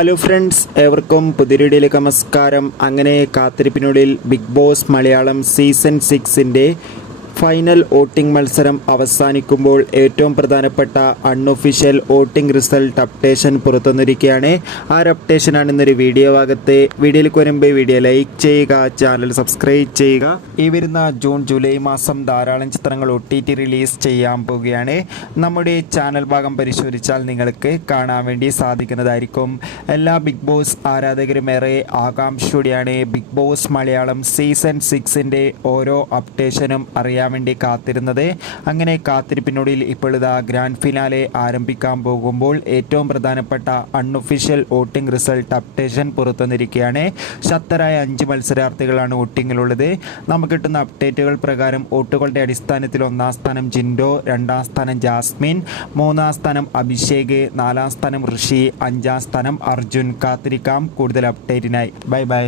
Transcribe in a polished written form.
Hello friends, ഏവർക്കും പുതിയ വീഡിയോയിലേക്ക് നമസ്കാരം. അങ്ങനെ കാത്തിരിപ്പിനുള്ളിൽ ബിഗ് ബോസ് മലയാളം സീസൺ 6ൻ്റെ ഫൈനൽ വോട്ടിംഗ് മത്സരം അവസാനിക്കുമ്പോൾ ഏറ്റവും പ്രധാനപ്പെട്ട അൺഒഫീഷ്യൽ വോട്ടിംഗ് റിസൾട്ട് അപ്ഡേഷൻ പുറത്തുവന്നിരിക്കുകയാണ്. ആ ഒരു അപ്ഡേഷനാണ് ഇന്നൊരു വീഡിയോ ഭാഗത്ത്. വീഡിയോയിലേക്ക് വരുമ്പോൾ വീഡിയോ ലൈക്ക് ചെയ്യുക, ചാനൽ സബ്സ്ക്രൈബ് ചെയ്യുക. ഈ വരുന്ന ജൂൺ ജൂലൈ മാസം ധാരാളം ചിത്രങ്ങൾ OTT റിലീസ് ചെയ്യാൻ പോവുകയാണ്. നമ്മുടെ ചാനൽ ഭാഗം പരിശോധിച്ചാൽ നിങ്ങൾക്ക് കാണാൻ വേണ്ടി സാധിക്കുന്നതായിരിക്കും. എല്ലാ ബിഗ് ബോസ് ആരാധകരും ഏറെ ആകാംക്ഷയോടെയാണ് ബിഗ് ബോസ് മലയാളം സീസൺ 6ൻ്റെ ഓരോ അപ്ഡേഷനും അറിയാൻ വേണ്ടി കാത്തിരുന്നത്. അങ്ങനെ കാത്തിരിപ്പിനുള്ളിൽ ഇപ്പോൾ ഇതാ ഗ്രാൻഡ് ഫിനാലെ ആരംഭിക്കാൻ പോകുമ്പോൾ ഏറ്റവും പ്രധാനപ്പെട്ട അൺഒഫീഷ്യൽ വോട്ടിംഗ് റിസൾട്ട് അപ്ഡേഷൻ പുറത്തുവന്നിരിക്കുകയാണ്. ശക്തരായ 5 മത്സരാർത്ഥികളാണ് വോട്ടിങ്ങിലുള്ളത്. നമുക്ക് കിട്ടുന്ന അപ്ഡേറ്റുകൾ പ്രകാരം വോട്ടുകളുടെ അടിസ്ഥാനത്തിൽ 1ാം സ്ഥാനം ജിൻഡോ, 2ാം സ്ഥാനം ജാസ്മിൻ, 3ാം സ്ഥാനം അഭിഷേക്, 4ാം സ്ഥാനം ഋഷി, 5ാം സ്ഥാനം അർജുൻ. കാത്തിരിക്കാം കൂടുതൽ അപ്ഡേറ്റിനായി. Bye bye.